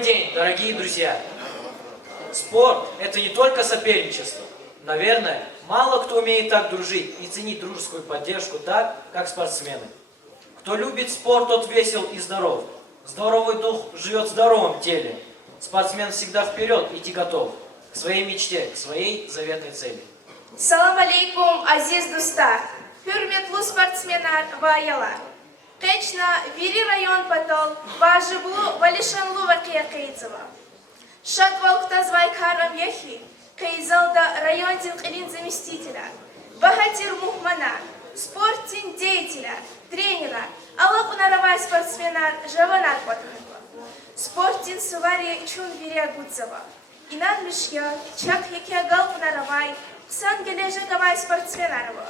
Добрый день, дорогие друзья! Спорт – это не только соперничество. Наверное, мало кто умеет так дружить и ценить дружескую поддержку так, как спортсмены. Кто любит спорт, тот весел и здоров. Здоровый дух живет в здоровом теле. Спортсмен всегда вперед идти готов к своей мечте, к своей заветной цели. Салам алейкум, азиз достар, hürmetli спортсменар ва аялар. Кечна вири район патол, важиблу валишанлу вакия кейцева. Шат валктазвай карам яхи, кейзалда районтин қилин заместителя. Бахатир мухмана, спортин деятеля, тренера, аллахунаравай спортсменар, жаванар потхатва. Спортин сувари чун виря гудзава. Инан мишья, чак яки галхунаравай, сан гележагавай спортсменарова.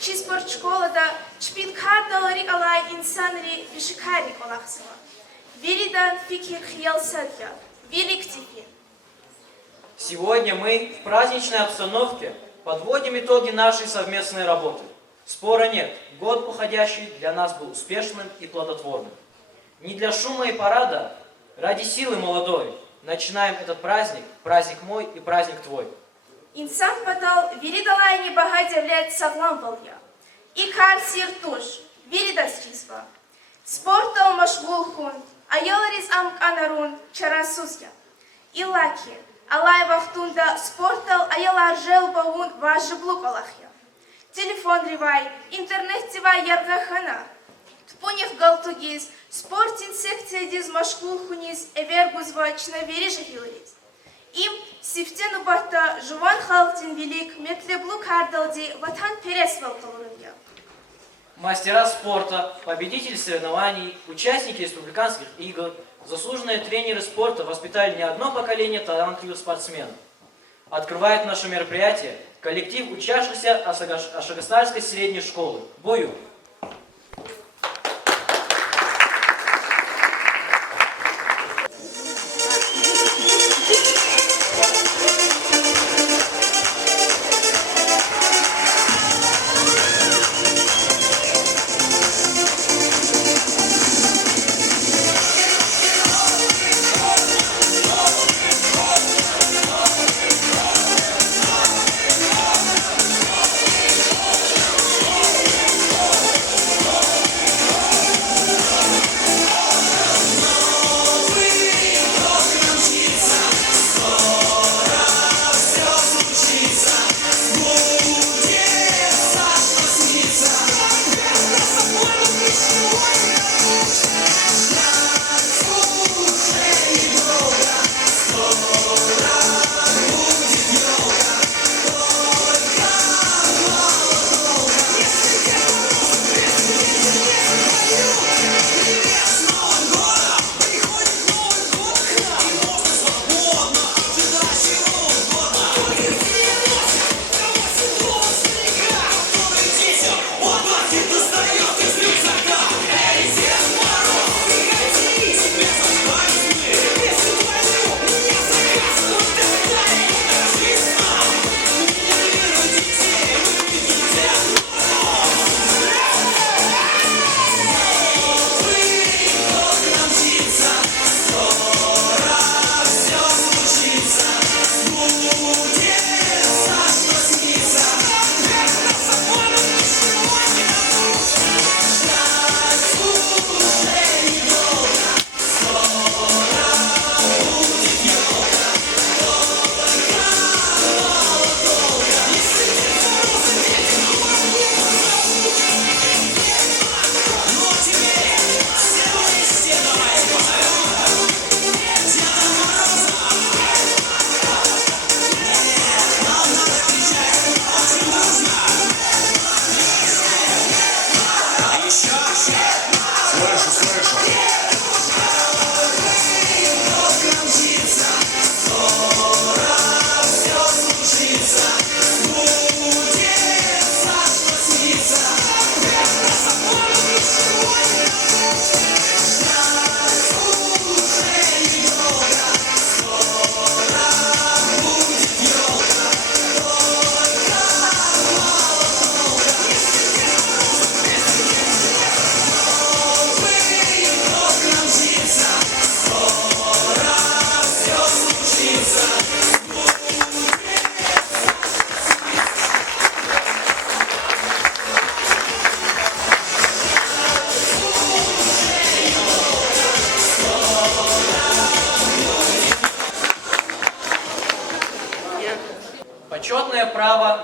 Чи спортшкола да чпин кардалари алай инсанри вишикари колахсова. Виридан фикир хиял садья, великтифин. Сегодня мы в праздничной обстановке подводим итоги нашей совместной работы. Спора нет, год уходящий для нас был успешным и плодотворным. Не для шума и парада, ради силы молодой, начинаем этот праздник, праздник мой и праздник твой. Инсан патал виридалайни багать является саглам волья. И кар сиртуш, виридас чисва. Спортал машгул хун, аяларис амк анарун чарасузья. И лаки, алай вахтунда спортал аялар жел багун важиблу калахья. Телефон ривай, интернет тивай яргахана. Тпуних галтугиз, спортин секция диз машгул хуниз эвергузва чнавирижа хиларис. Им сифтену бата жуван халтин велик метлеблу кардалди ватан пересвал калурынья. Мастера спорта, победители соревнований, участники республиканских игр, заслуженные тренеры спорта воспитали не одно поколение талантливых спортсменов. Открывает наше мероприятие коллектив учащихся Ашагастальской средней школы. Бою!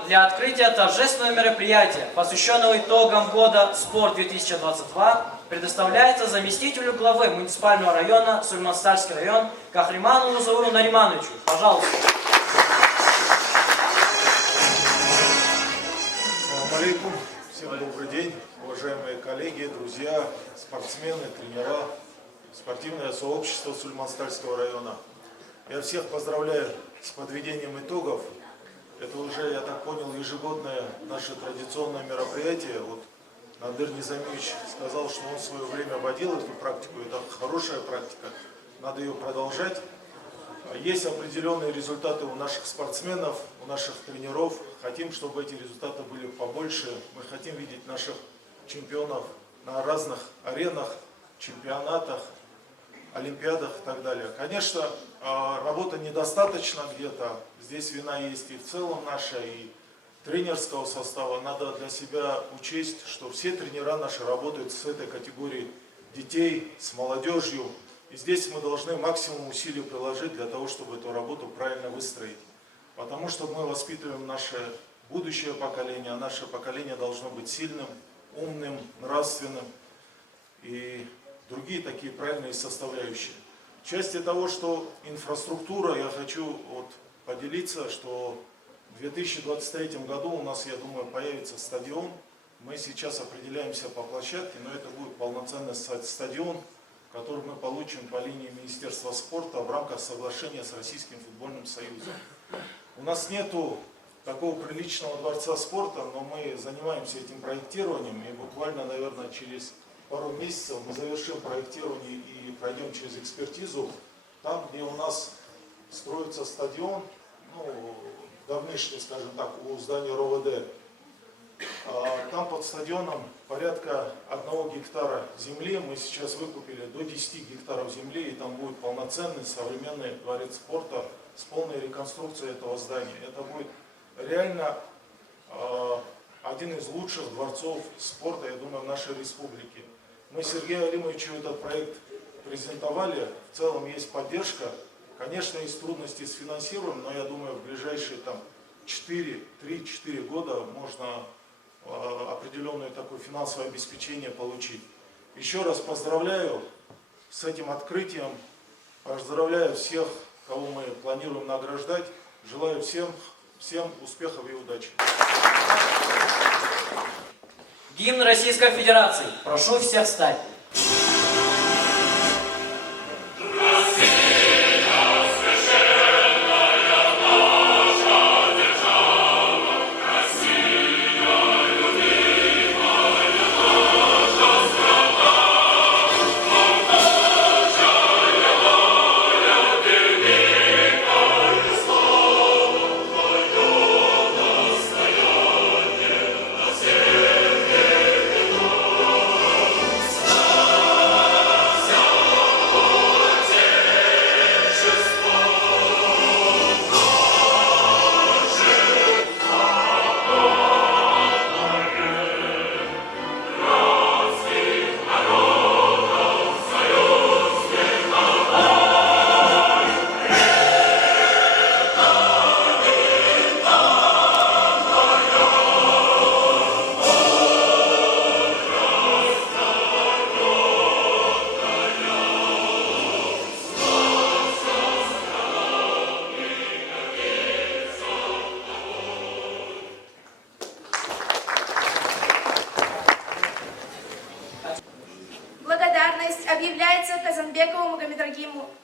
для открытия торжественного мероприятия, посвященного итогам года «Спорт-2022», предоставляется заместителю главы муниципального района Сульманстарский район Кахриманову Зауру Наримановичу. Пожалуйста. Ассаламу алейкум. Всем добрый день, уважаемые коллеги, друзья, спортсмены, тренера, спортивное сообщество Сульманстарского района. Я всех поздравляю с подведением итогов. Это уже, я так понял, ежегодное наше традиционное мероприятие. Вот Надыр Низамевич сказал, что он в свое время водил эту практику. Это хорошая практика, надо ее продолжать. Есть определенные результаты у наших спортсменов, у наших тренеров. Хотим, чтобы эти результаты были побольше. Мы хотим видеть наших чемпионов на разных аренах, чемпионатах, олимпиадах и так далее. Конечно, работы недостаточно где-то. Здесь вина есть и в целом наша, и тренерского состава. Надо для себя учесть, что все тренера наши работают с этой категорией детей, с молодежью. И здесь мы должны максимум усилий приложить для того, чтобы эту работу правильно выстроить. Потому что мы воспитываем наше будущее поколение, а наше поколение должно быть сильным, умным, нравственным и другие такие правильные составляющие. В части того, что инфраструктура, я хочу поделиться, что в 2023 году у нас, я думаю, появится стадион. Мы сейчас определяемся по площадке, но это будет полноценный стадион, который мы получим по линии Министерства спорта в рамках соглашения с Российским футбольным союзом. У нас нету такого приличного дворца спорта, но мы занимаемся этим проектированием, и буквально, наверное, через пару месяцев мы завершим проектирование и пройдем через экспертизу. Там, где у нас строится стадион, давнишний, скажем так, у здания РОВД, там под стадионом порядка 1 гектара земли. Мы сейчас выкупили до 10 гектаров земли, и там будет полноценный современный дворец спорта с полной реконструкцией этого здания. Это будет реально один из лучших дворцов спорта, я думаю, в нашей республике. Мы Сергею Алимовичу этот проект презентовали, в целом есть поддержка. Конечно, есть трудности с финансированием, но я думаю, в ближайшие 3-4 года можно определенное такое финансовое обеспечение получить. Еще раз поздравляю с этим открытием, поздравляю всех, кого мы планируем награждать. Желаю всем успехов и удачи. Гимн Российской Федерации. Прошу всех встать. Благодарность объявляется Казанбекову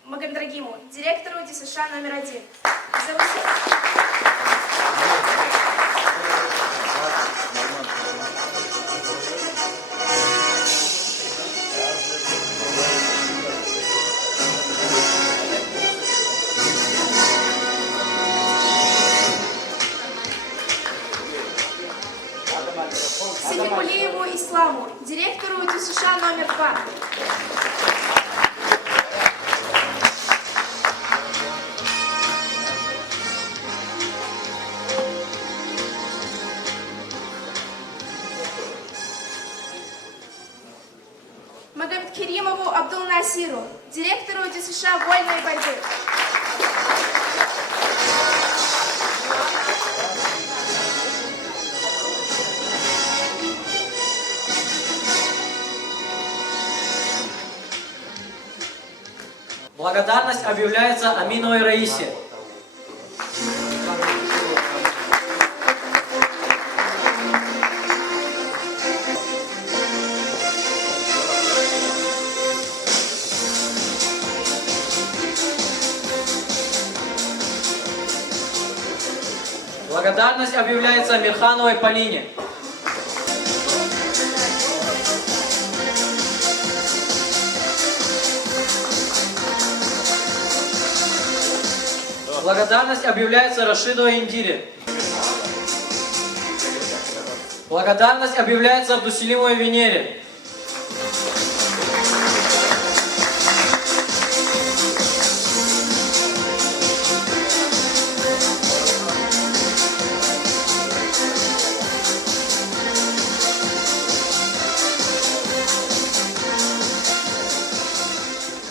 Магомедрагиму, директору ДЮСШ номер 1. Садикулиеву Исламу, директору ДЮСШ номер 2. Магомедкеримову Абдулнасиру, директору ДЮСШ вольной борьбы. Благодарность объявляется Аминовой Раисе. Благодарность объявляется Мирхановой Полине. Благодарность объявляется Рашидовой Индире. Благодарность объявляется Абдуселимовой Венере.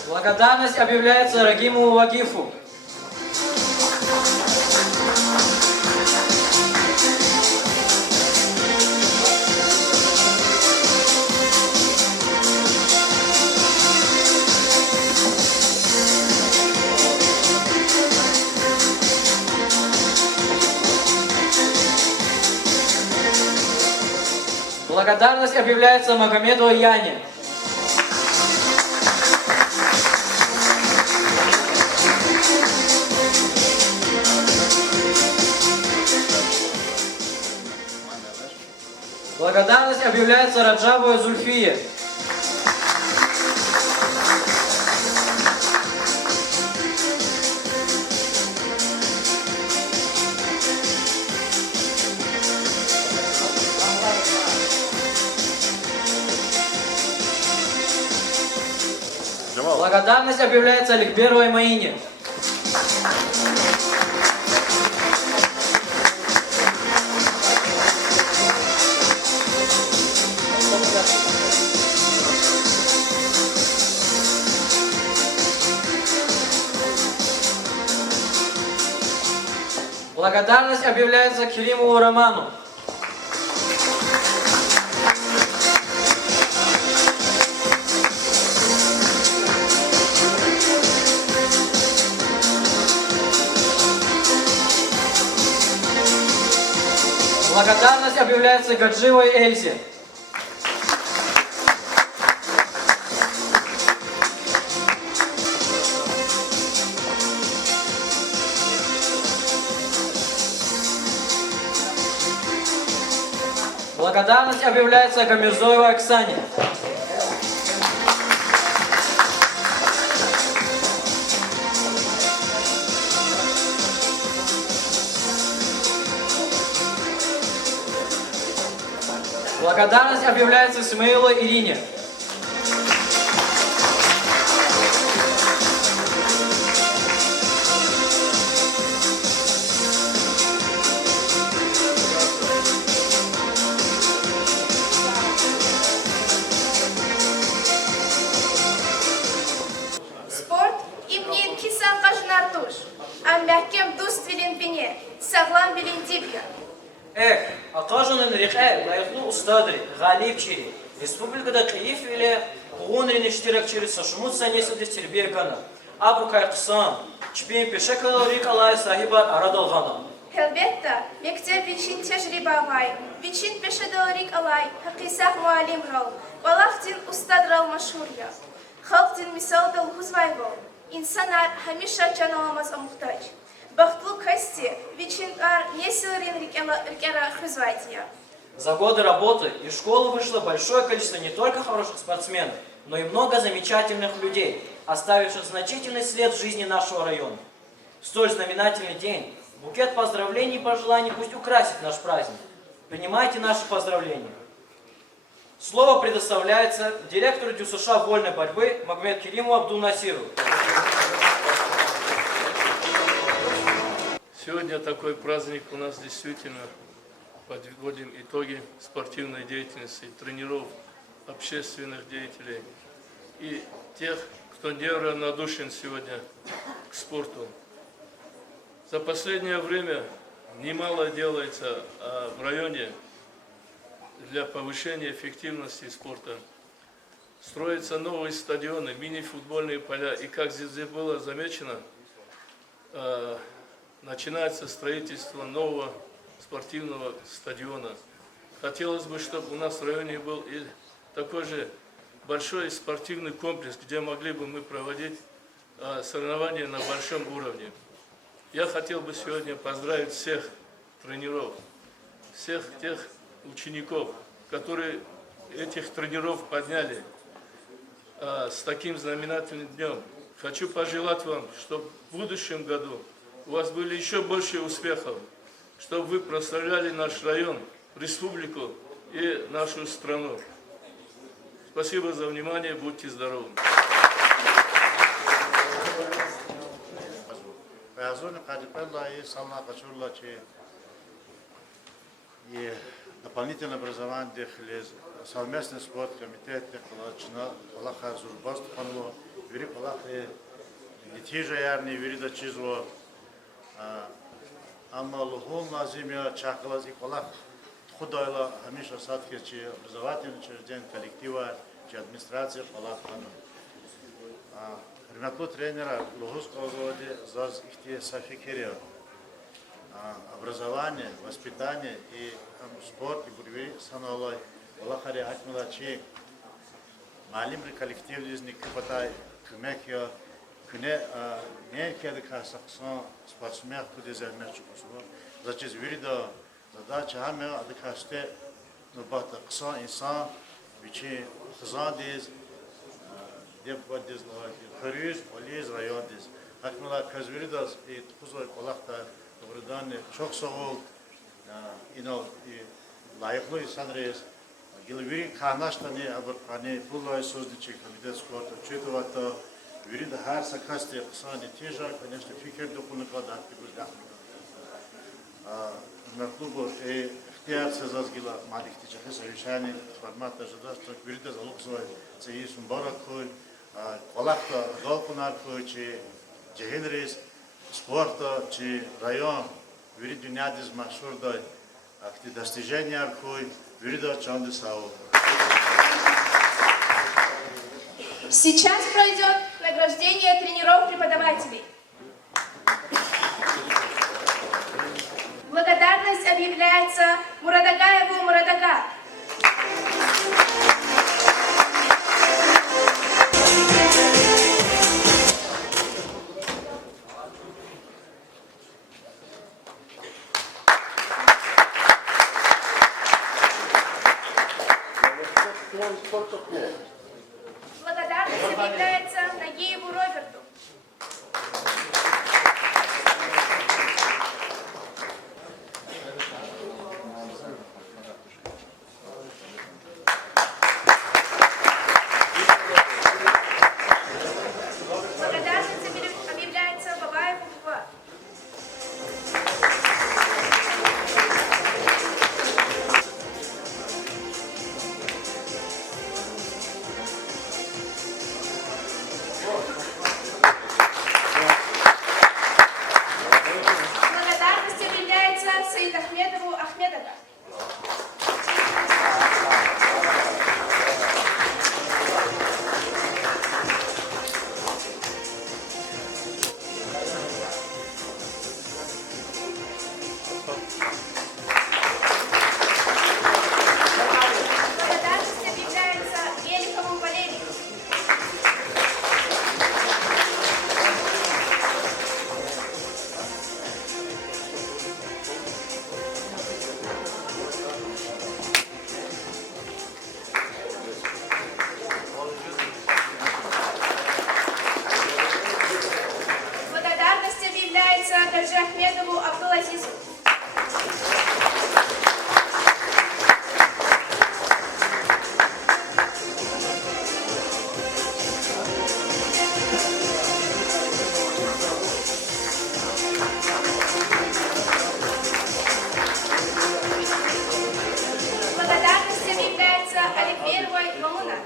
Благодарность объявляется Рагимову Вагифу. Благодарность объявляется Магомедовой Яне. Благодарность объявляется Раджабовой Зульфие. Благодарность объявляется Ликберовой Маине. Благодарность объявляется Керимову Роману. Благодарность объявляется Гаджиевой Эльзе. Благодарность объявляется Гамирзоевой Оксане. Благодарность объявляется Исмаиловой Ирине. Sport İbn Kisan Kajnartuş. Аммякем дуст вилин бине, саглам вилин дибья. Эх, атажунын рихэ, лайхну устадри, галипчири. Республикада киев или гунрин иштиракчири сашумут санесуди тербергана. Абу кайқсан, чпин пешекал рикалай сахибар арадалгана. Elbette, mektep için tecrübe var. Viçin peşedalık alay, hakisah muallim rol. Valaktin ustadral maşhurya. Halktin misal dal huzvayvo. İnsanlar hamişa canılamaz muhtaç. Бахтлу кости, вечинар несилрин рикера хрузвайтия. За годы работы из школы вышло большое количество не только хороших спортсменов, но и много замечательных людей, оставивших значительный след в жизни нашего района. В столь знаменательный день букет поздравлений и пожеланий пусть украсит наш праздник. Принимайте наши поздравления. Слово предоставляется директору ДЮСШ вольной борьбы Магомед Керимову Абдул-Насиру. Сегодня такой праздник у нас действительно, подводим итоги спортивной деятельности, тренеров, общественных деятелей и тех, кто неравнодушен сегодня к спорту. За последнее время немало делается в районе для повышения эффективности спорта. строятся новые стадионы, мини-футбольные поля. И как здесь было замечено, начинается строительство нового спортивного стадиона. Хотелось бы, чтобы у нас в районе был и такой же большой спортивный комплекс, где могли бы мы проводить соревнования на большом уровне. Я хотел бы сегодня поздравить всех тренеров, всех тех учеников, которые этих тренеров подняли с таким знаменательным днем. Хочу пожелать вам, чтобы в будущем году у вас были еще больше успехов, чтобы вы прославляли наш район, республику и нашу страну. Спасибо за внимание, будьте здоровы. И дополнительное образование совместный спорт комитет Аллаха Зурбаст Панло, Вери Аллахе нетиже ярни Верида Чизло, Амалухум Назимия Чакалаз и Аллах Худайла Хамиша Садхичи образовательный учреждение коллектива, администрация Аллах Пану. Хрматлу тренера Лухусского завода Заз Ихтия Сафикирия. Образование, воспитание и спорт, и бурви саналай, Аллахари Акмилачи, малимри коллектив лизни кипатай, кмекия, кне не кедека саксон спортсмен кудезер мячукусу. Зачем вирида задача хаме адекаште, но бата ксан инсан, бичи хзандиз, депвадиз лайки, хрюз, олиз райондиз. Акмила казвиридас и тхузой Аллахта. Buradan çok sağ ol. İno layıklı insanlarız. Gilviri kanaştani abarkani pullay sözlüçük komitet sportu çetovata viri de her sakasti kısani teja конечно fikir dokunuka da aktivizm. На клубу ихтияр сезаз гила малих тичахис решение формата жадасток вiri de залуксой цеисун баракой колакта долкунаркой чи жехенрис спорта, чи район, вири дюнядиз машурдай, акти достижения архой, вири да чанды сау. Сейчас пройдет награждение тренеров-преподавателей. Благодарность объявляется Мурадагаеву Мурадага. Благодарность объявляется Нагиеву Роберту. Благодарность объявляется Бабаеву Бува. Благодарность объявляется Саидахмедову Ахмедова. Благодарность объявляется Великову Валерию. Благодарность объявляется Гаджи Ахмедову Абдулазизу. Благодарность объявляется Аликберовой Мамуна.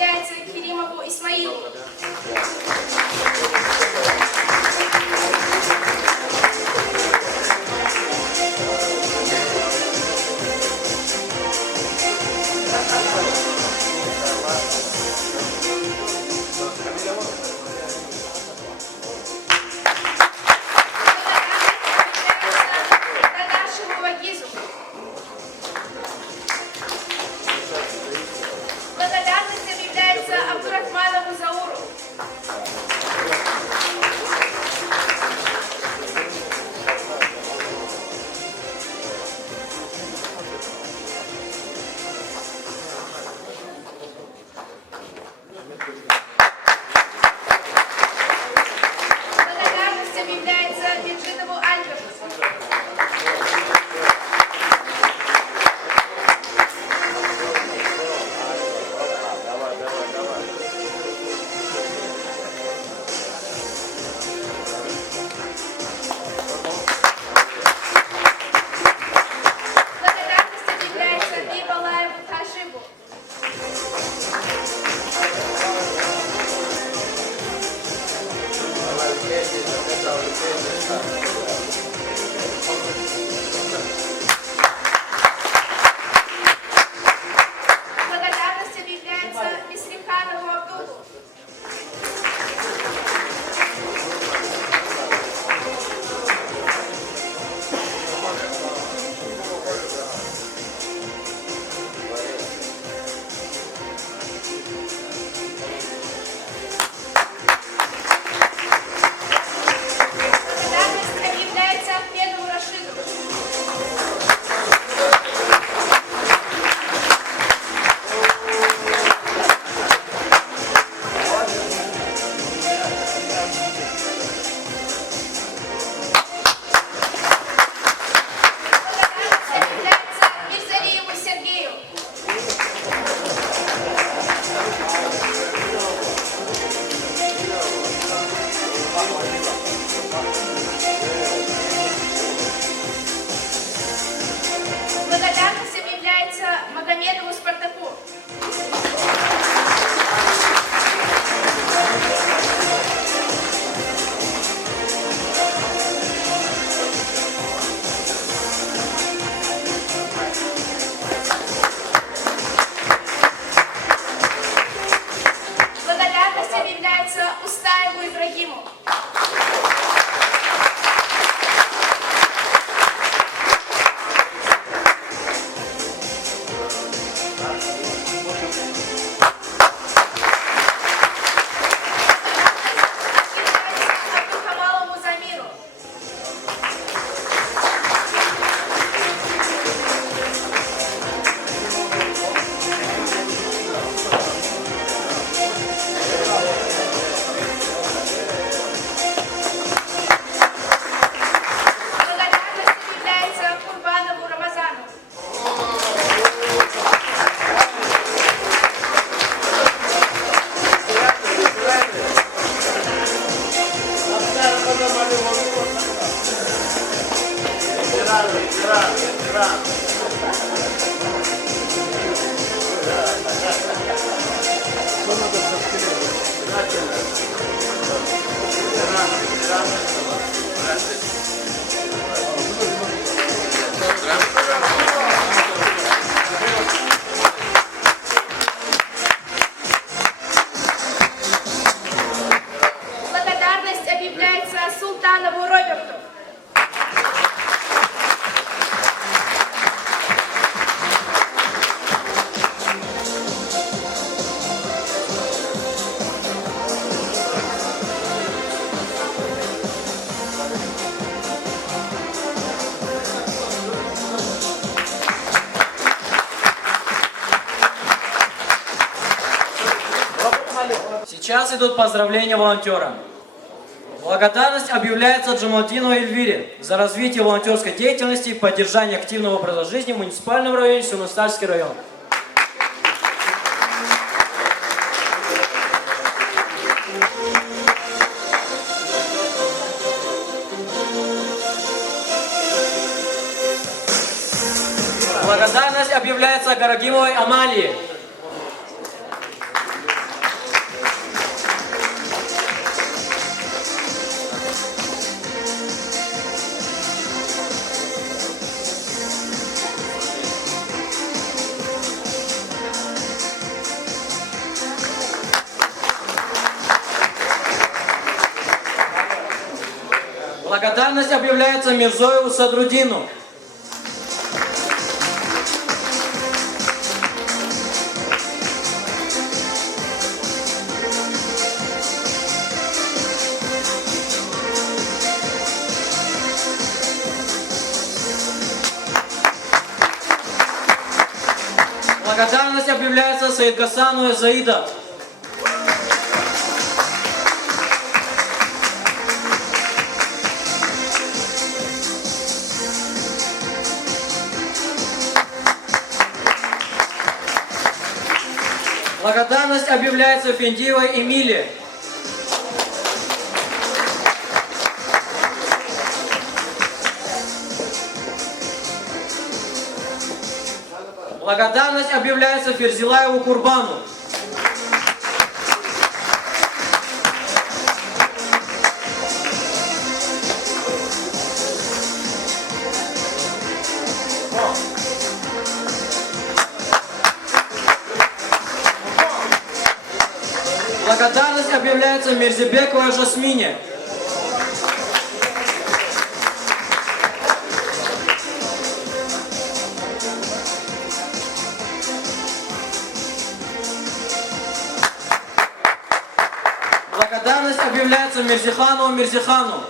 объявляется Керимову Исмаилу. Дадашеву Вагизу. Благодарность объявляется Абдурахманову Зауру. Благодарность объявляется Беджитову Альберту. Благодарность объявляется Бибалаеву Хашибу. Благодарность объявляется Мисриханову Абдулу. Благодарность объявляется Ахмедову Рашиду. Благодарность объявляется Мирзалиеву Сергею. Благодарность объявляется Магомедову Спартаку. Благодарность объявляется Устаеву Ибрагиму. Абдухамалову Замиру. Благодарность объявляется Курбанову Рамазану. Благодарность объявляется Султанову Роберту. Сейчас идут поздравления волонтерам. Благодарность объявляется Джамалтину Эльвире за развитие волонтерской деятельности и поддержание активного образа жизни в муниципальном районе Сюрмастальский район. Благодарность объявляется Гарагимовой Амалии. Благодарность объявляется Мирзоеву Садрудину. Благодарность объявляется Саидгасану Заида. Благодарность объявляется Фендиевой Эмилии. Благодарность объявляется Ферзилаеву Курбану. Благодарность объявляется Мирзебековой Жасмине. Благодарность объявляется Мирзиханову Мирзихану.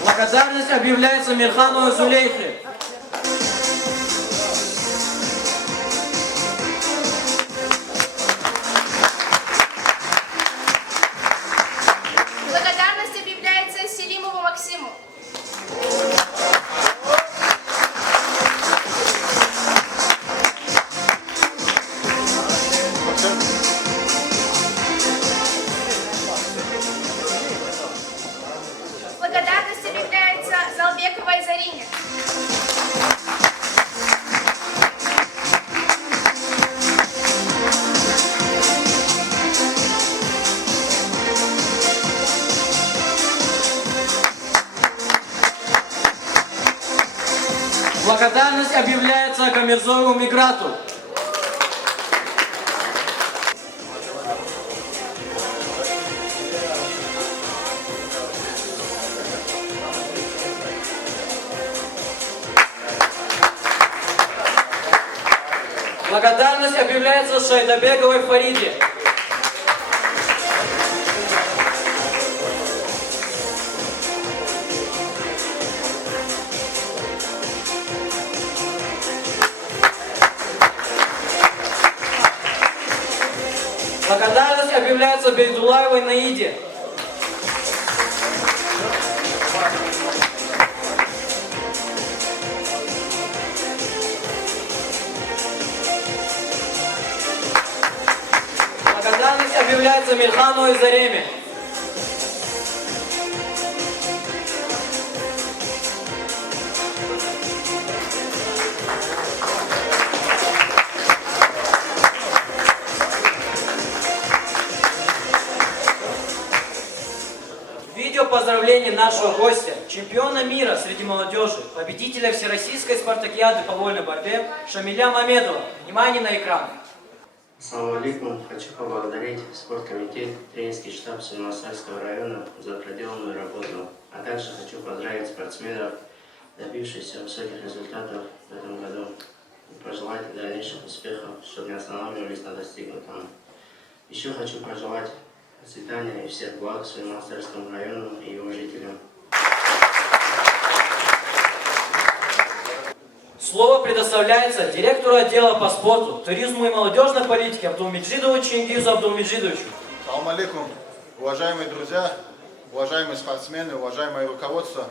Благодарность объявляется Мирхановой Зулейхе. Благодарность объявляется Селимову Максиму. Благодарность объявляется Залбековой Зарине. Благодарность объявляется Камерзоеву Миграту. Благодарность объявляется Шайдабековой Фариде. Благодарность объявляется Бейдулаевой Наиде. Благодарность объявляется Мирхановой Зареме. Видео поздравления нашего гостя, чемпиона мира среди молодежи, победителя Всероссийской спартакиады по вольной борьбе Шамиля Мамедова. Внимание на экран. Ассаламу алейкум. Хочу поблагодарить спорткомитет, тренерский штаб Сулейман-Стальского района за проделанную работу, а также хочу поздравить спортсменов, добившихся высоких результатов в этом году, и пожелать дальнейших успехов, чтобы не останавливались на достигнутом. Еще хочу пожелать процветания и всех благ Сулейман-Стальскому району и его жителям. Слово предоставляется директору отдела по спорту, туризму и молодежной политике Абдулмеджидову Чингизу Абдулмеджидовичу. Салам алейкум, уважаемые друзья, уважаемые спортсмены, уважаемое руководство,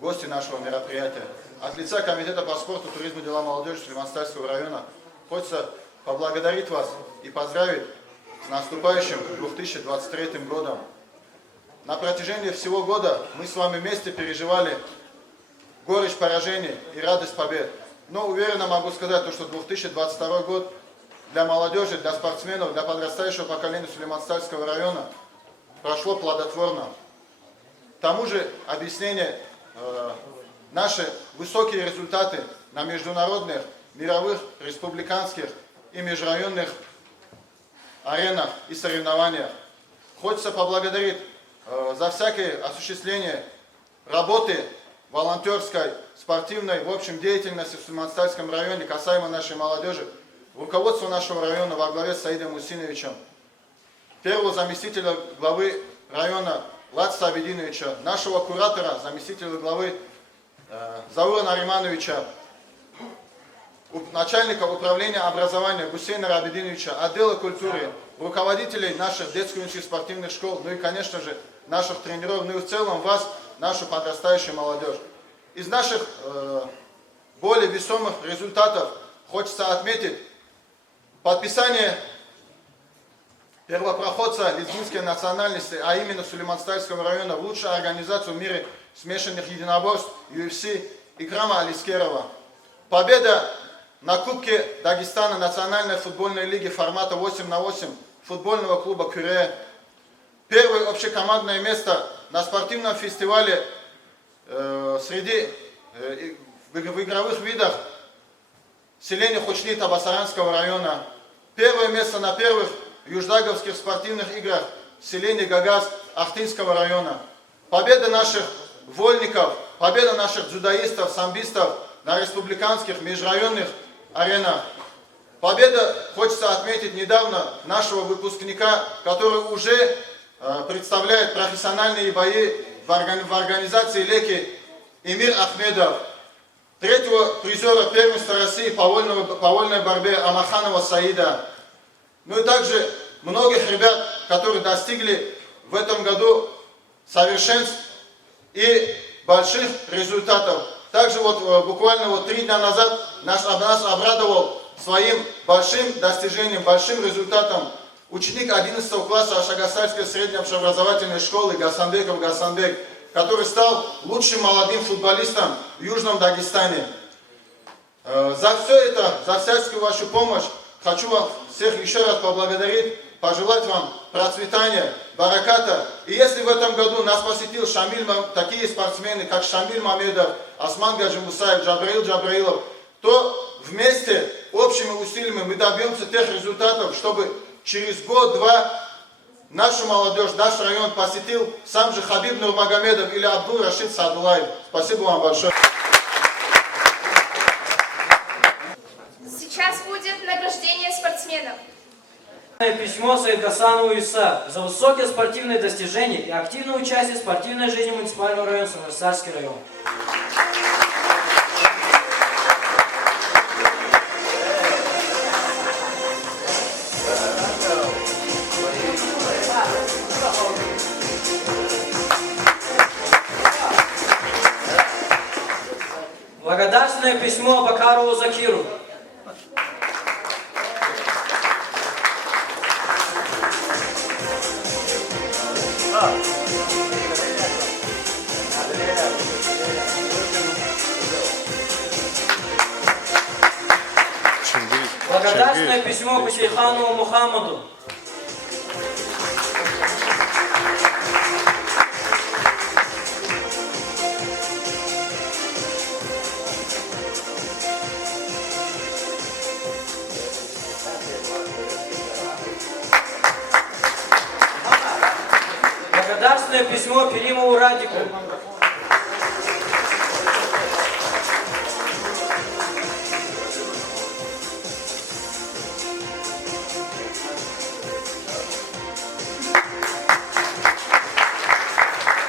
гости нашего мероприятия. От лица Комитета по спорту, туризму и делам молодежи Сулейман-Стальского района хочется поблагодарить вас и поздравить с наступающим 2023 годом. На протяжении всего года мы с вами вместе переживали горечь поражений и радость побед. Но уверенно могу сказать, что 2022 год для молодежи, для спортсменов, для подрастающего поколения Сулейман-Стальского района прошло плодотворно. К тому же объяснение наши высокие результаты на международных, мировых, республиканских и межрайонных аренах и соревнованиях. Хочется поблагодарить за всякое осуществление работы волонтерской, спортивной, в общем, деятельности в Сулейман-Стальском районе касаемо нашей молодежи, руководство нашего района во главе с Саидом Усиновичем, первого заместителя главы района Латса Абединовича, нашего куратора, заместителя главы Заура Наримановича, начальника управления образования Гусейна Рабединовича, отдела культуры, руководителей наших детско-юношеских спортивных школ, ну и, конечно же, наших тренеров, ну и в целом вас, нашу подрастающую молодежь. Из наших более весомых результатов хочется отметить подписание первопроходца лезгинской национальности, а именно Сулейман-Стальского района, в лучшую организацию в мире смешанных единоборств UFC Икрама Алискерова. Победа на Кубке Дагестана национальной футбольной лиги формата 8×8 футбольного клуба Кюре. Первое общекомандное место на спортивном фестивале в игровых видах селения Хучлита Басаранского района. Первое место на первых юждаговских спортивных играх селения Гагаз Ахтинского района. Победа наших вольников, победа наших дзюдоистов, самбистов на республиканских межрайонных аренах. Победа, хочется отметить, недавно нашего выпускника, который уже представляет профессиональные бои в организации Леки, Эмир Ахмедов. Третьего призера первенства России по вольной борьбе Амаханова Саида. Ну и также многих ребят, которые достигли в этом году совершенств и больших результатов. Также буквально 3 дня назад нас обрадовал своим большим достижением, большим результатом ученик 11 класса Ашагасальской средней общеобразовательной школы Гасанбеков Гасанбек, который стал лучшим молодым футболистом в Южном Дагестане. За все это, за всяческую вашу помощь, хочу вам всех еще раз поблагодарить, пожелать вам процветания, бараката. И если в этом году нас посетил такие спортсмены, как Шамиль Мамедов, Осман Гаджимусаев, Джабраил Джабраилов, то вместе, общими усилиями мы добьемся тех результатов, чтобы через год-два нашу молодежь, наш район посетил сам же Хабиб Нурмагомедов или Абдул Рашид Садулаев. Спасибо вам большое. Сейчас будет награждение спортсменов. Письмо Саид Гасанову Иса за высокие спортивные достижения и активное участие в спортивной жизни муниципального района Сулейман-Стальский район. Благодарственное письмо Бакарову Закиру. Благодарственное письмо Кучейханову Мухаммаду. Благодарственное письмо Перимову Радику.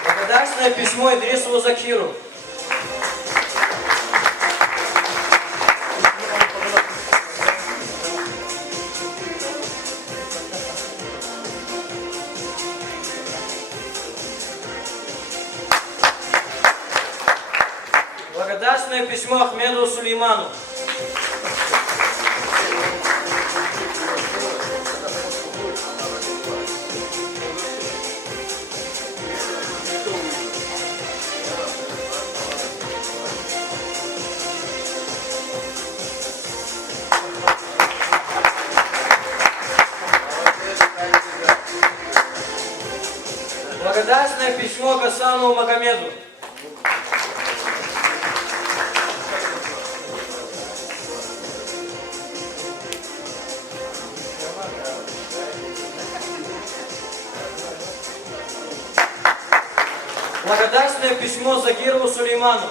Благодарственное письмо Идрисову Закиру. Благодарственное письмо Ахмеду Сулейману. Благодарственное письмо Гасанову Магомеду. Благодарственное письмо Загирову Сулейману.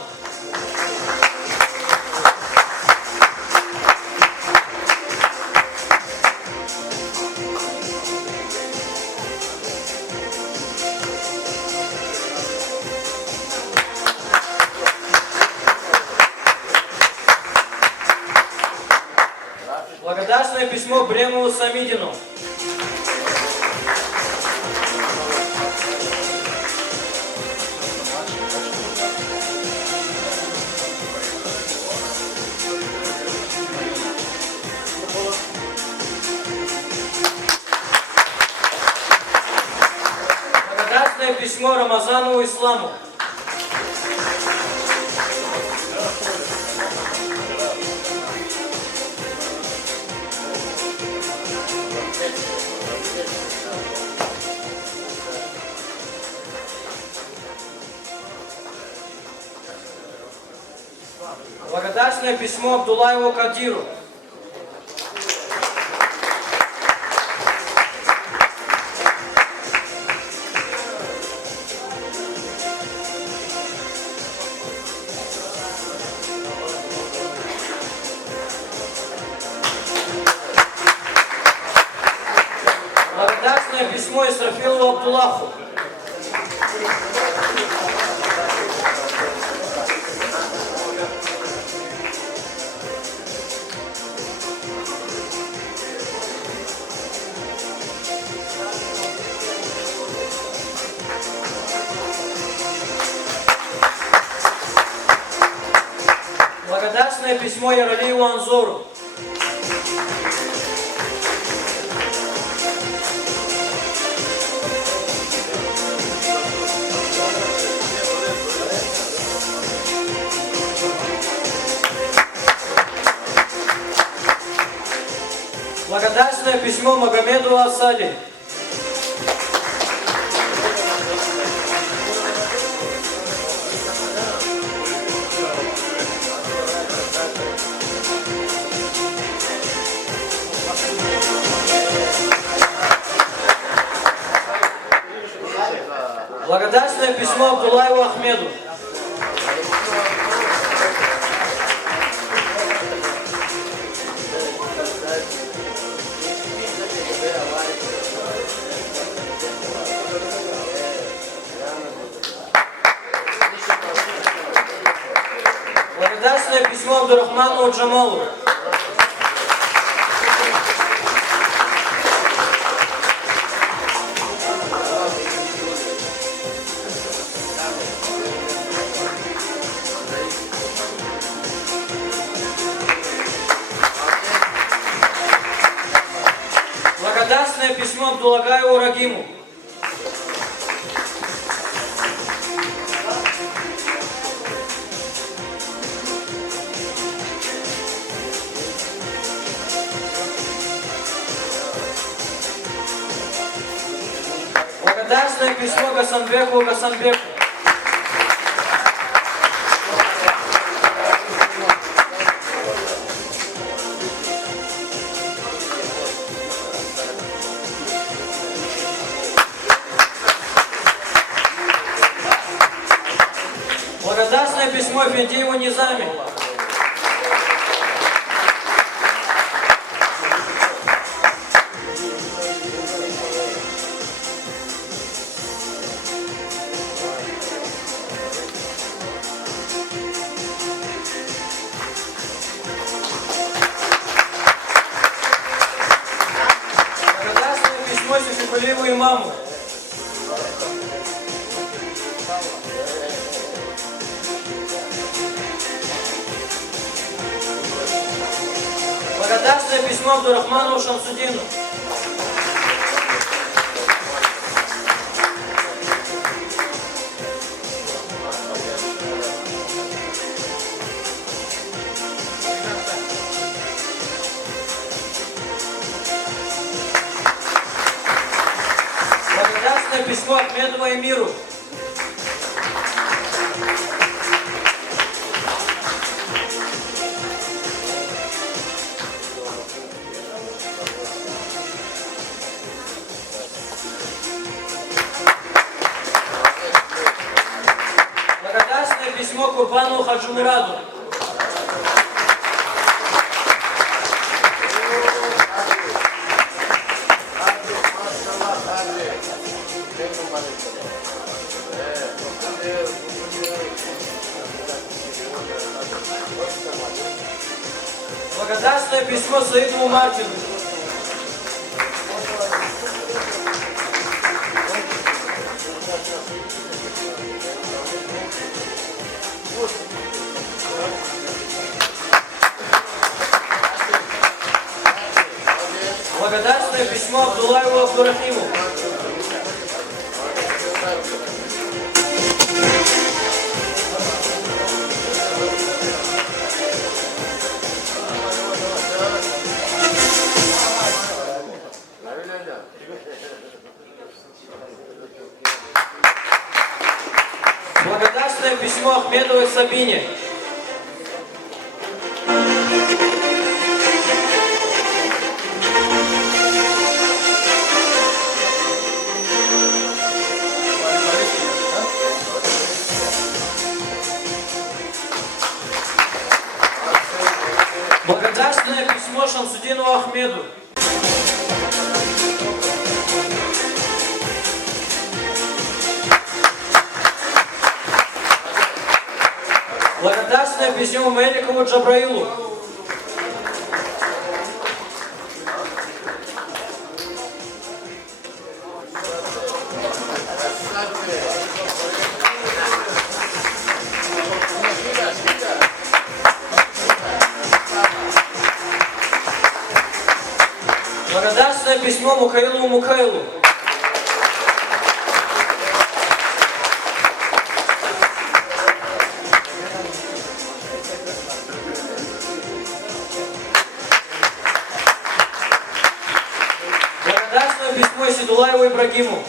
Благодарственное письмо Бремову Самидину. Благодарственное письмо Рамазанову Исламу. Благодарственное письмо Абдуллаеву Кадиру. Благодарственное письмо Исрафилову Абдуллаху. Благодарственное письмо Яралиеву Анзору. Благодарственное письмо Магомеду Асади. Благодарственное письмо Абдуллаеву Ахмеду. Благодарственное письмо Абдурахману Джамалу. Благодарственное письмо Абдуллагаеву Рагиму. Благодарственное письмо Гасанбеку Гасанбеку. Благодарственное письмо Фендиеву Низами. Благодарственное письмо Сюфикулиеву Имаму. Благодарственное письмо Абдурахману Шамсудину. Благодарственное письмо Ахмедову Эмиру. письмо Курбанову Хаджимураду. Благодарственное письмо Саиду Мартину. Благодарственное письмо Абдулаеву Абдурахиму. Благодарственное письмо Ахмедовой Сабине. Благодарственное письмо Шамсудинову Ахмеду. Благодарственное письмо Меликову Джабраилу. Благодарственное письмо Мухаилу Мухаилу. Благодарственное письмо Сидулаеву Ибрагиму.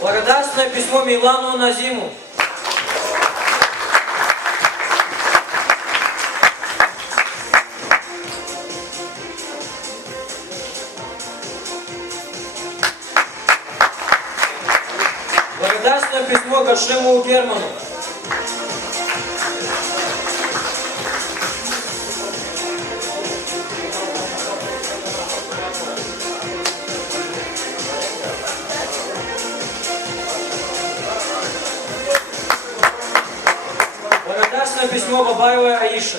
Благодарственное письмо Милану Назиму. Благодарственное письмо Гашиму Герману. Благодарственное письмо Бабаевой Аише.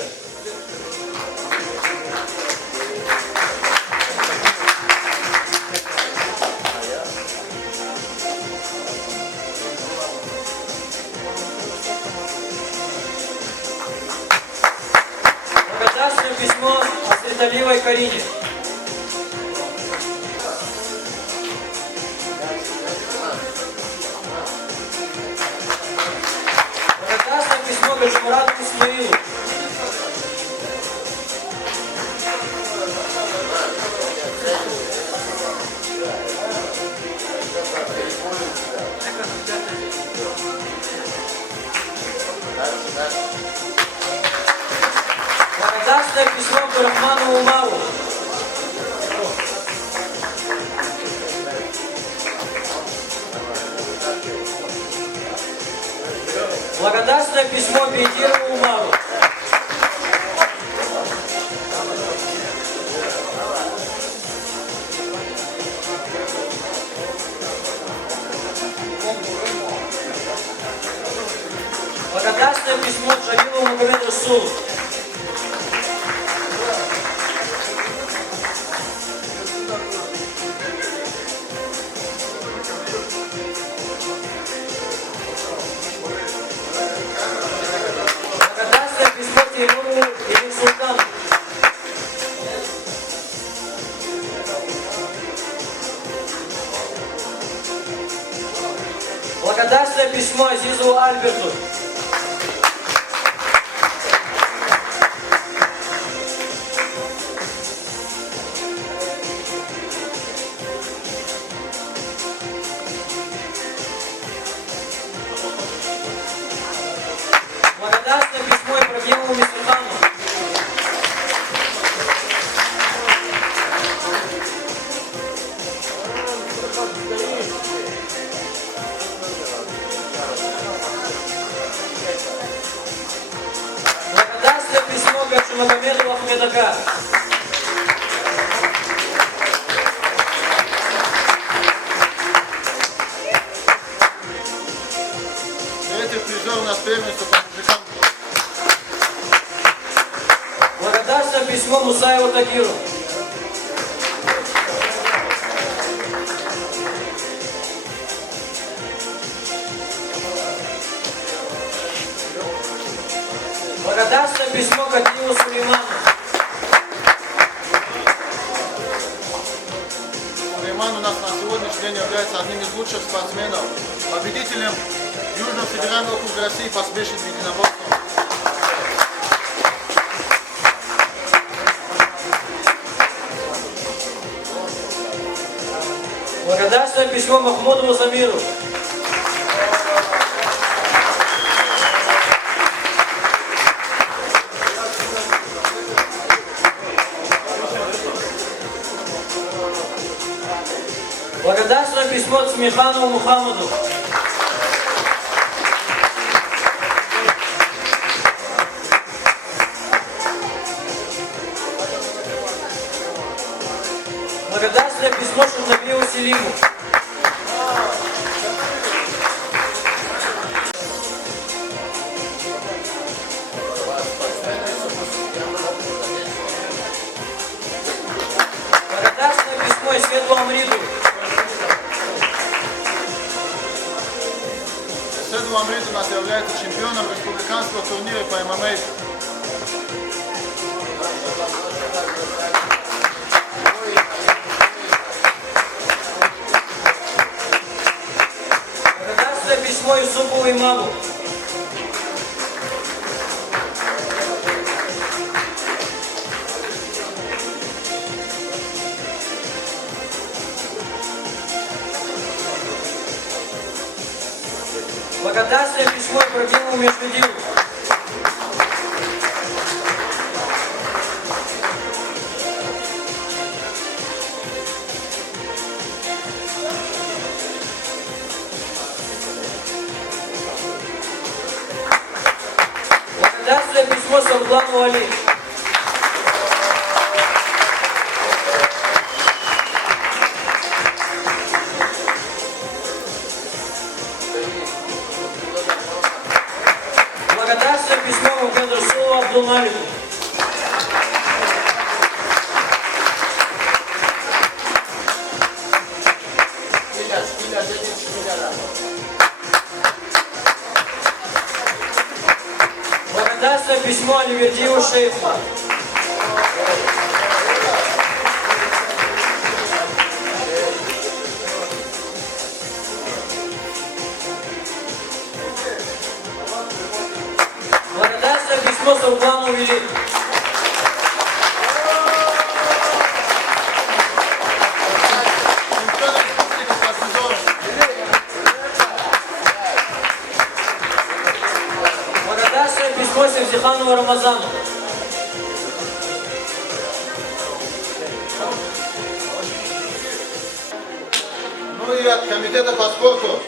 Благодарственное письмо Асветалиевой Карине. Благодарственное письмо Гаджимураду Исмаилу. Благодарственное письмо Абдурахману Умару. Благодарственное письмо Бейдиру Умару. Благодарственное письмо Джалилу Магомеду Расулу. Благодарственное письмо Теймуру или Султану. Благодарственное письмо Азизу Альберту. Благодарственное письмо Ибрагимову Мисухану. Благодарственное письмо Гачимагомедову Ахмедака. Третий призер у нас первенство по мужикам. Благодарственное письмо Мусаеву Тагиру. Благодарственное письмо Катилу Сулейману. Сулейман у нас на сегодняшний день является одним из лучших спортсменов, победителем Южного федерального округа России по смешанным единоборствам. Благодарственное письмо Махмудову Замиру. Благодарственное письмо Цмиханову Мухаммаду. Благодарственное письмо Шурнабиеву Селиму. Благодарственное письмо Светлу Амриду. Седу Амрит у нас является чемпионом республиканского турнира по ММА. Благодарственное письмо Юсупову Имаму. Благодарственное письмо Ибрагиму Междудилу. Благодарственное письмо Сарглану Али. Благодарственное письмо Мухаммеду Абдулмалику. Благодарственное письмо Аливердиеву Шейху. Благодарственное письмо Султану Великому. Чемпион республики по сезону. Благодарственное письмо Севзиханову Рамазану. Ну и от комитета по спорту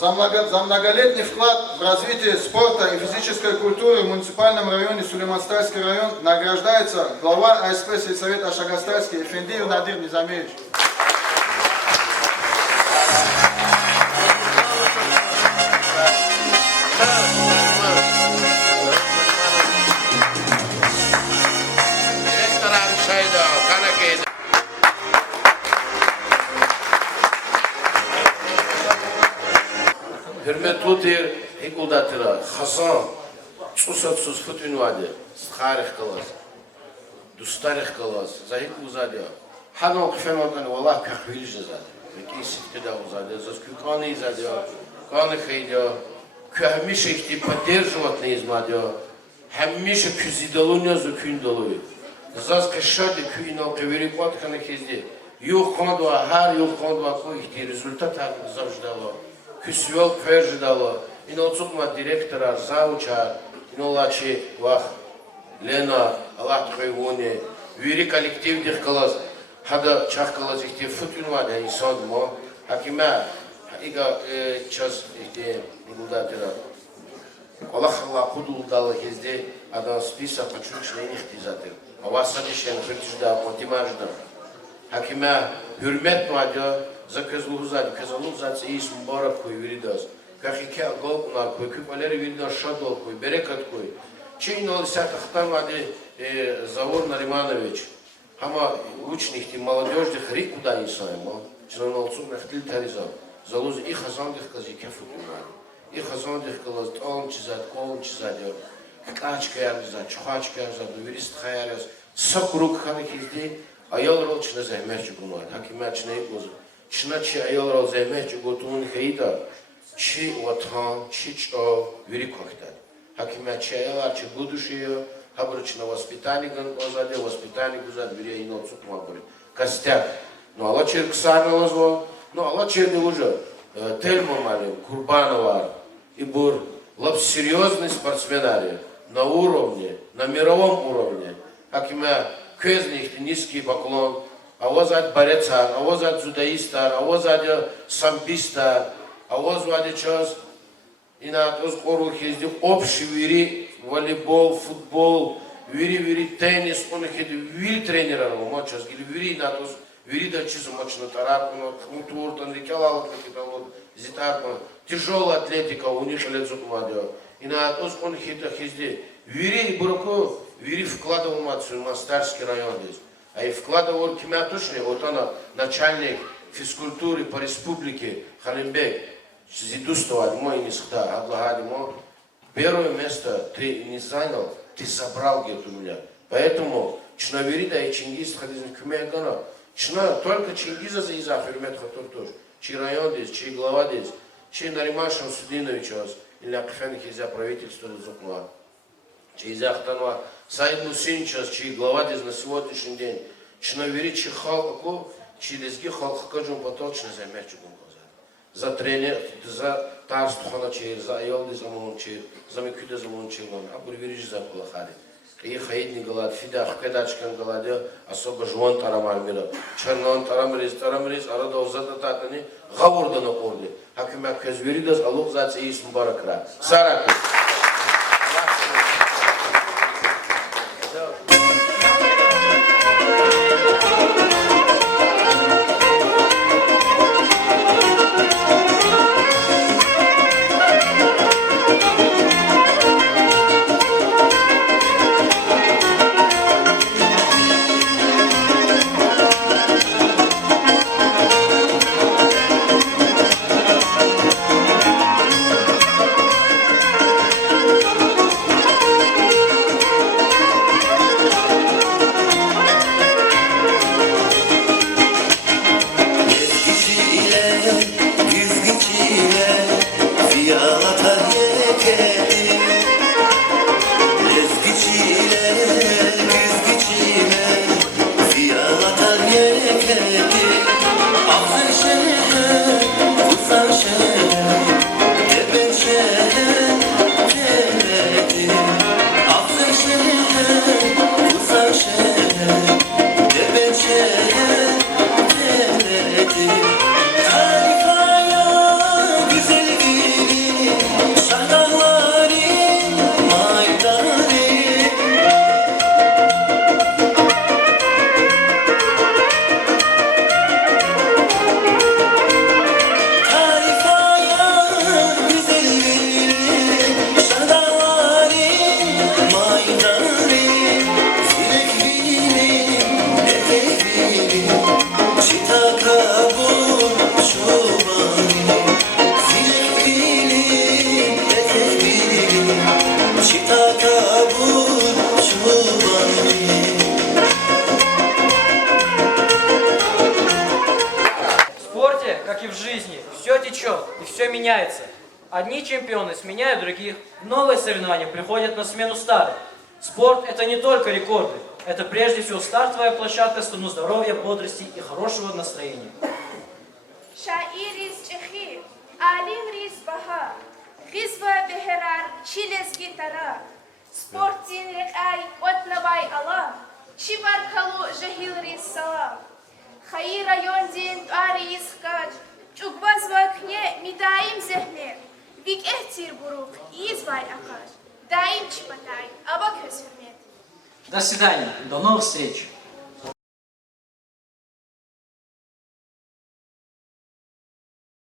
за многолетний вклад в развитие спорта и физической культуры в муниципальном районе Сулейман-Стальский район награждается глава АСП сельсовета Ашагастальский Эфендиев Надир Низамевич. Hürmetli hikudatira, Hasan, çusatsız fütün vadi, skarih kalas, dostarih kalas, zahik uzadı. Hanım kıfemandan vallahi kahvili zadı. Peki sitte de uzadı, zaskü kanı izadı, kanı khaydı, kahmiş ekti поддерживать izmadı. Hemmiş küzidalunya zükün doluyor. Zaz kışadı küyünal kıveri patkana kezdi. Yok kanı har, yok kanı koy ihti rezultat zavждало. Küsüyol köyjidalo, inolcukma direktora, zavuça, inolaçı vah, Lena, Allah tkayvoni, viri kolektivdih kalas, hada çak kalas ihti futun vada insan mo, hakime, iga çaz ihti nigudatira. Аллах худу дала кезде адам список чуть не ихтизатыр. Аваса дешен хыртижда мотимажда. Hakime hürmet madde zakazluzad kazaluzad is mubarak koy viridas. Kahike golkuna koy küpeleri viridas şadol koy berekat koy. Çeyin olsa tahtan madde Завор Нариманович. Хама учних и молодежных рикуда не саемо. Членов олцу нахтил таризал. Залуз и хазандых кази кефу думали. И хазандых калаз толн чизад, колн чизад. Качка ярзад, чухачка ярзад, уверист хаяраз. Сакурук ханак изди. Ayol rol çına zehmet çubuğun var. Hakime çına ilk olsun. Çına çi ayol rol zehmet çubuğun kayıda. Çi vatan, çi ço, viri kokta. Hakime çi ayol çi будущее, habır çına воспитанник озаде, воспитанник озад, вири ино цукма бори. Костяк. Но Allah çerk sami lazvo. Но Allah çerni уже. Тельма малин, Курбанова. И бур. Лап серьезный спортсменари. На уровне, на мировом уровне. Hakime Köznih низкий поклон, а вот за борецар, а вот за дзюдоистар, а вот за самбистар, а вот за час и на тот скорых ездил общий вири, волейбол, футбол, вири теннис, он их вири тренера, вот час или вири на тот вири да чизу мощно тарапу, но культур там рекалал какие-то зитар, тяжелая атлетика у них лезут мадё, и на тот он их ездил вири бураку. Вири вкладывал Сульманстарский район здесь. А и вкладывал кемя точно, вот она, начальник физкультуры по республике Халимбек, Зидустова, мой места, Адлагадимо. Первое место ты не занял, ты собрал где-то у меня. Поэтому, чна вирида и Чингиз ходил кемя гана. Чна только Чингиза за изах, хюрмет хатур тоже. Чей район здесь, чей глава здесь, чей Наримашин Судинович у вас, или Акфенки за правительство Зукла. Чей захтанва Саид Мусин час, чей глава здесь на сегодняшний день, чна вери чей халку, чей лезги халку кажем поточно за мячу гумказа. За тренер, за тарст хана чей, за айолды за мон чей, за микюда за мон чей гон, а бур веришь за кулахали. И хаидни галад, фидах кедачкан галаде, особо жвон тарамар мира. Чарнон тарамриз, арада озада татани, гавурда на корде. Хакимя кезверидас, алук зац и смбаракра. Сараки. меняется. Одни чемпионы сменяют других, новые соревнования приходят на смену старых. Спорт – это не только рекорды, это прежде всего стартовая площадка страну здоровья, бодрости и хорошего настроения. شاعر چخی، عالم ریز بها، غزوة بهرار، چیلز گیتارا، سپورتین رقای اتنوای الله، شبار کلو جهیل ریز سلام، خیر یون دین دواری اسکاج، چوکباز وکنه میدایم زهنه، Vik ehtir buruk, izvay akar. Daim чепотай, а бог hürmet. До свидания. До новых встреч.